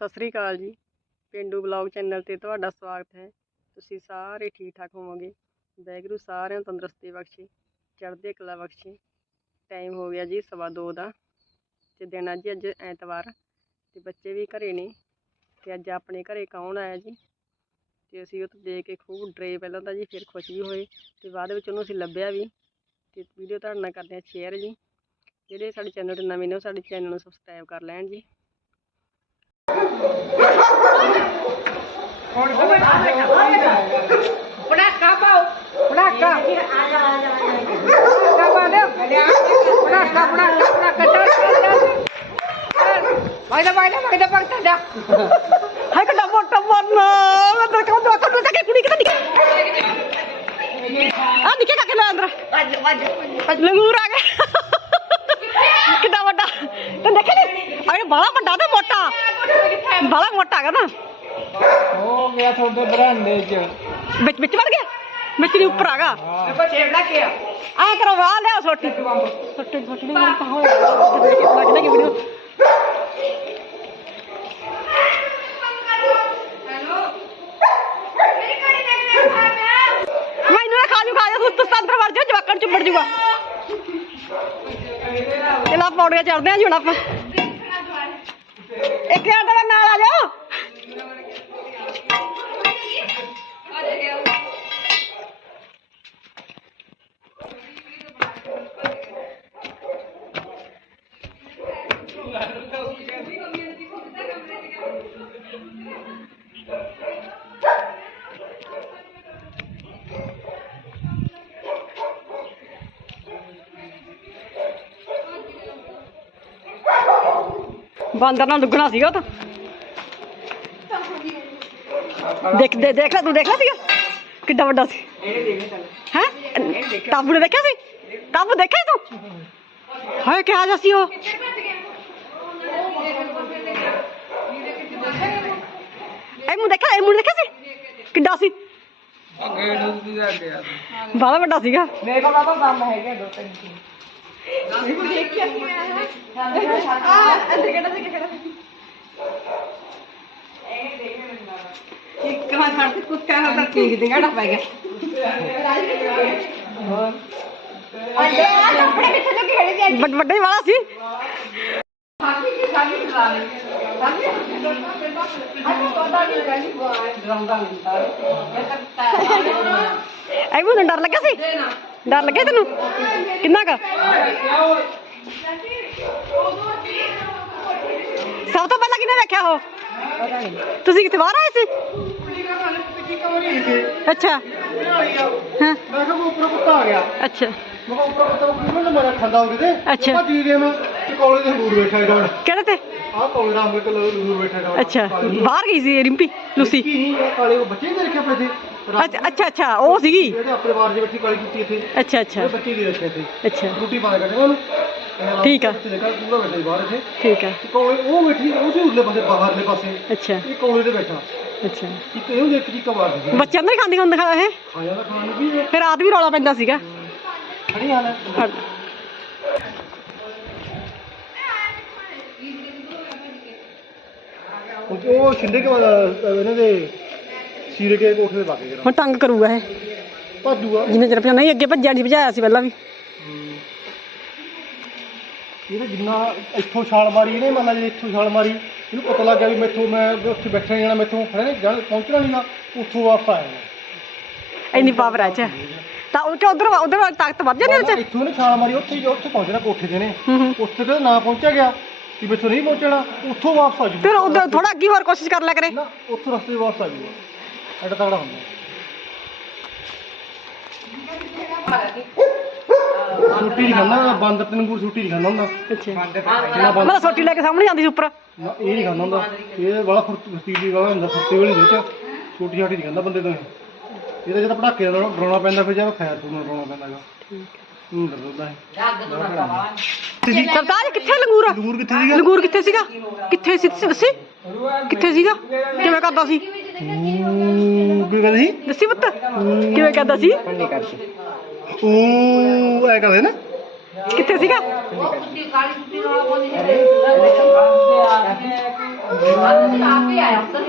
ਸਤਿ ਸ੍ਰੀ ਅਕਾਲ ਜੀ। ਪਿੰਡੂ blog channel ਤੇ ਤੁਹਾਡਾ ਸਵਾਗਤ ਹੈ। ਤੁਸੀਂ ਸਾਰੇ ਠੀਕ ਠਾਕ ਹੋਵੋਗੇ। ਵਾਹਿਗੁਰੂ ਸਾਰਿਆਂ ਨੂੰ ਤੰਦਰੁਸਤੀ ਬਖਸ਼ੇ। ਚੜ੍ਹਦੇ ਕਲਾ ਬਖਸ਼ੇ। ਟਾਈਮ ਹੋ ਗਿਆ ਜੀ ਸਵਾ ਦੋ ਦਾ। ਤੇ ਦਿਨ ਆ ਜੀ ਅੱਜ ਐਤਵਾਰ। ਤੇ ਬੱਚੇ ਵੀ ਘਰੇ ਨੇ। ਤੇ ਅੱਜ ਆਪਣੇ ਘਰੇ ਕੌਣ ਆਇਆ ਜੀ? ਤੇ ਅਸੀਂ ਉਹ ਤੋਂ ਦੇਖ ਕੇ ਖੂਬ ਡਰੇ ਪਹਿਲਾਂ ਤਾਂ ਜੀ ਫਿਰ ਖੁਸ਼ ਵੀ ਹੋਏ। ਤੇ ਬਾਅਦ ਵਿੱਚ ਉਹਨੂੰ ਅਸੀਂ ਲੱਭਿਆ ਵੀ। ਤੇ ਵੀਡੀਓ ਤੁਹਾਡੇ ਨਾਲ ਕਰਦੇ ਹਾਂ ਸ਼ੇਅਰ ਜੀ। ਜਿਹੜੇ ਸਾਡੇ ਚੈਨਲ ਤੇ ਨਵੇਂ ਨੇ ਉਹ ਸਾਡੇ ਚੈਨਲ ਨੂੰ ਸਬਸਕ੍ਰਾਈਬ ਕਰ ਲੈਣ ਜੀ। Hai ah, kena bot-bot nah. Lantar kau lengurang. ਬੜਾ ਮੋਟਾ ਹੈਗਾ ਨਾ ਹੋ ਗਿਆ ਤੁਹਾਡੇ ਬਰਾਂਡੇ 'ਚ। ਵਿੱਚ ਵਿੱਚ ਵੜ ਗਿਆ। ਵਿੱਚ ਦੇ ਉੱਪਰ ਆਗਾ ਦੇਖੋ ਛੇੜਦਾ ਕੀ ਆ ਆ ਕਰੋ ਵਾਹ ਲਿਆ ਛੋਟੀ ਛੋਟੀ ਛੋਟੀ ਨਹੀਂ ਤਾਂ ਹੋਇਆ। ਲੱਗਦਾ ਕਿ ਵੀਡੀਓ ਮੈਨੂੰ ਨਾ ਖਾ ਜੂ ਖਾ ਜਾ ਤੂੰ ਅੰਦਰ ਵੜ ਜਾ ਜਵਾਕਣ ਚੁੰਬੜ ਜੂਗਾ। ਚਲਾ ਪੌੜੀਆਂ ਚੜਦੇ ਆ ਜੀ ਹੁਣ ਆਪਾਂ। ਇੱਕ ਯਾਰ ਦਾ ਨਾਲ ਆ ਜਾਓ ਬਾਂਦਰ ਨਾਲ ਦੁੱਗਣਾ ਸੀਗਾ ਉਹ ਤਾਂ। ਦੇਖ ਦੇ ਦੇਖ ਲੈ ਤੂੰ ਦੇਖਿਆ ਸੀਗਾ। ਕਿੱਡਾ ਵੱਡਾ ਸੀ। ਹੈ? ਤਾਬੂ ਨੇ ਦੇਖਿਆ ਸੀ? ਤਾਬੂ ਦੇਖਿਆ ਤੂੰ? ਹਾਏ ਕਿਹਾ ਜਾ ਸੀ ਉਹ। ਇਹ ਮੂੰਹ ਦੇਖਿਆ ਇਹ ਮੂੰਹ ਦੇਖਿਆ ਸੀ? ਕਿੱਡਾ ਸੀ। ਅੱਗੇ ਡੁੱਬਦੀ ਜਾ ਗਿਆ ਬਾਲਾ ਵੱਡਾ ਸੀਗਾ। ਮੇਰੇ ਕੋਲ ਬਾਬਾ ਕੰਮ ਹੈਗੇ ਦੋ ਤਿੰਨ। ਚੀਜ਼ ਇੱਕ ਵਾਰ ਖੜ ਕੇ ਕੁੱਤਾ ਹੋ ਤਾਂ ਠੀਕ ਦੀ ਘੜਾ ਪੈ ਗਿਆ ਅੱਗੇ ਆ ਕੱਪੜੇ ਕਿੱਥੇ ਤੋਂ ਖੇੜੇ ਦੇ ਵੱਡ- ਵੱਡਾ ਹੀ ਵਾਲਾ ਸੀ ਸਾਡੀ ਕੀ ਸਾਡੀ ਚਲਾ ਲੈ ਸਾਡੀ ਅੱਜ ਪਤਾ ਨਹੀਂ ਰਹਿਣੀ ਡਰਾਉਂਦਾ ਇਹ ਡਰ ਲੱਗਿਆ ਤੈਨੂੰ? ਕਿੰਨਾ ਕ? ਸਭ ਤੋਂ ਪਹਿਲਾਂ ਕਿਹਨੇ ਵੇਖਿਆ ਉਹ? ਤੁਸੀਂ ਕਿੱਥੇ ਬਾਹਰ ਆਏ ਸੀ? ਅੱਛਾ। ਹਾਂ? ਮੈਂ ਕਿਹਾ ਉੱਪਰ ਕੁੱਤਾ ਆ ਗਿਆ। ਅੱਛਾ ਮੈਂ ਕਿਹਾ ਉੱਪਰ ਕੁੱਤਾ ਕਿਵੇਂ ਮਾਰਿਆ ਖਾਂਦਾ ਉਹਦੇ ਤੇ? ਅੱਛਾ। ਭੱਜੀ ਗਿਆ ਮੈਂ ਕੋਲੇ ਦੇ ਦੂਰ ਬੈਠਾ ਜਿਹੜਾ ਕਿਹੜੇ ਤੇ? ਆਹ ਕੋਲੇ ਦਾ ਮੇਰੇ ਕੋਲ ਦੂਰ ਬੈਠਾ ਜਿਹੜਾ ਅੱਛਾ ਬਾਹਰ ਗਈ ਸੀ ਰਿੰਪੀ ਲੂਸੀ। ਕੀ ਨਹੀਂ ਇਹ ਕਾਲੇ ਉਹ ਬੱਚੇ ਨਹੀਂ ਰੱਖੇ ਆਪਣੇ ਤੇ ਅੱਛਾ ਅੱਛਾ ਅੱਛਾ ਉਹ ਸੀਗੀ। ਜਿਹੜੇ ਆਪਣੇ ਬਾਰ ਦੇ ਬੱਚੀ ਕਾਲੀ ਕੀਤੀ ਇੱਥੇ। ਅੱਛਾ ਅੱਛਾ। ਉਹ ਬੱਚੇ ਦੀ ਰੱਖੇ ਇੱਥੇ। ਅੱਛਾ। ਰੋਟੀ ਪਾ ਕੇ ਉਹਨੂੰ ਠੀਕ ਆ। ਬੱਚੇ ਦੇਖਾ ਪੂਰਾ ਬੈਠਾ ਸੀ ਬਾਹਰ ਇੱਥੇ। ਠੀਕ ਆ। ਤੇ ਕੋਲੇ ਉਹ ਬੈਠੀ ਉਹ ਸੀ ਉਰਲੇ ਪਾਸੇ ਬਾਹਰਲੇ ਪਾਸੇ। ਅੱਛਾ। ਇਹ ਕੋਲੇ ਤੇ ਬੈਠਾ। ਅੱਛਾ। ਇੱਕ ਇਹਨੂੰ ਦੇਖ ਕੇ ਕਮਾਰ ਦੀ ਬੱਚਿਆਂ ਨੂੰ ਨਹੀਂ ਖਾਂਦੀ ਹੁੰਦੀ ਖਾ ਇਹ? ਖਾਇਆ ਦਾ ਖਾਣ ਨੂੰ ਵੀ ਇਹ। ਫਿਰ ਰਾਤ ਵੀ ਰੌਲਾ ਪੈਂਦਾ ਸੀਗਾ। ਖੜੀ ਹਾਲ ਹੈ। ਕਿਉਂਕਿ ਉਹ ਛਿੰਦੇ ਕੇ ਬਾਅਦ ਅਹ, ਇਹਨਾਂ ਦੇ ਸੀਰੇ ਕੇ ਕੋਠੇ ਤੇ ਬਾਕੇ ਜਰਾ ਹੁਣ ਤੰਗ ਕਰੂਗਾ ਇਹ। ਭਾਜੂਗਾ ਜਿੰਨੇ ਚਿਰ ਭਜਾਉਣਾ ਨਹੀਂ ਅੱਗੇ ਭੱਜਿਆ ਨਹੀਂ ਭਜਾਇਆ ਸੀ ਪਹਿਲਾਂ ਵੀ। ਇਹਨੇ ਜਿੰਨਾ ਇੱਥੋਂ ਛਾਲ ਮਾਰੀ ਇਹਨੇ ਮੰਨ ਲਾ ਜੇ ਇੱਥੋਂ ਛਾਲ ਮਾਰੀ ਇਹਨੂੰ ਪਤਾ ਲੱਗ ਗਿਆ ਵੀ ਮੈਥੋਂ ਮੈਂ ਉੱਥੇ ਬੈਠਣਾ ਜਾਣਾ ਮੈਥੋਂ ਹੈ ਨੇ ਜਾਣ ਪਹੁੰਚਣਾ ਨਹੀਂਗਾ ਉੱਥੋਂ ਵਾਪਸ ਆਇਆ ਇੰਨੀ ਪਾਵਰ ਹੈ ਚ। ਤਾਂ ਉਹ ਕਿ ਉਧਰ ਉਧਰ ਤਾਕਤ ਵੱਧ ਜਾਂਦੀ ਉਹ ਚ ਇੱਥੋਂ ਨੇ ਛਾਲ ਮਾਰੀ ਉੱਥੇ ਹੀ- ਉੱਥੇ ਪਹੁੰਚਣਾ ਕੋਠੇ ਤੇ ਨੇ। ਹੂੰ ਹੂੰ। ਉੱਥੇ ਤੇ ਨਾ ਪਹੁੰਚਿਆ ਗਿਆ। ਕਿ ਮੈਥੋਂ ਨਹੀਂ ਪਹੁੰਚਣਾ ਉੱਥੋਂ ਵਾਪਸ ਆ ਜੂ ਫਿਰ ਉਧਰ ਥੋੜਾ ਅੱਗੇ ਹੋਰ ਕੋਸ਼ਿਸ਼ ਕਰ ਲਿਆ ਕਰੇ। ਨਾ ਉੱਥੋਂ ਰਸਤੇ 'ਚ ਵਾਪਸ ਆ ਜੂਗਾ ਐਡਾ ਤਗੜਾ ਹੁੰਦਾ। ਛੁੱਟੀ ਨਹੀਂ ਖਾਂਦਾ ਬੰਦ ਤਨਗੂਰ ਛੁੱਟੀ ਨਹੀਂ ਖਾਂਦਾ ਹੁੰਦਾ। ਅੱਛਾ। ਨਾ ਬੰਦ ਮੈਂ ਤਾਂ ਸੋਟੀ ਲੈ ਕੇ ਸਾਹਮਣੇ ਜਾਂਦੀ ਸੀ ਉੱਪਰ। ਨਾ ਇਹ ਨਹੀਂ ਖਾਂਦਾ ਹੁੰਦਾ। ਇਹ ਬੜਾ ਫੁਰਤੀਲੀ ਵਾਲਾ ਹੁੰਦਾ ਫੁਰਤੀ ਵਾਲੀ ਵਿੱਚ ਛੋਟੀ ਛੋਟੀ ਨਹੀਂ ਖਾਂਦਾ ਬੰਦੇ ਤੋਂ ਇਹ। ਇਹਦਾ ਜਦੋਂ ਪਟਾਕੇ ਨਾਲ ਡਰਾਉਣਾ ਪੈਂਦਾ ਫਿਰ ਜਾਂ ਖੈਰ ਤੋਂ ਡਰਾਉਣਾ ਪੈਂਦਾ ਹੈਗਾ। ਹੂੰ। ਡਰਦਾ ਹੈ ਸਰਤਾਜ ਕਿੱਥੇ ਲੰਗੂਰ ਦੂਰ ਕਿੱਥੇ ਸੀਗਾ? ਲੰਗੂਰ ਕਿੱਥੇ ਸੀਗਾ? ਕਿੱਥੇ ਸੀ ਤੁਸੀਂ? ਦੱਸੀ। ਕਿੱਥੇ ਸੀਗਾ? ਕਿਵੇਂ ਕਰਦਾ ਸੀ? ਊ ਕੀ ਕਹਿੰਦੇ ਸੀ? ਦੱਸੀ ਪੁੱਤ। ਕਿਵੇਂ ਕਰਦਾ ਸੀ? ਊ ਐ ਕਰਦੇ ਨਾ। ਕਿੱਥੇ ਸੀਗਾ? ਬਾਅਦ ਤੁਸੀਂ ਆਪ ਹੀ ਆਇਆ ਉੱਧਰ ਹੀ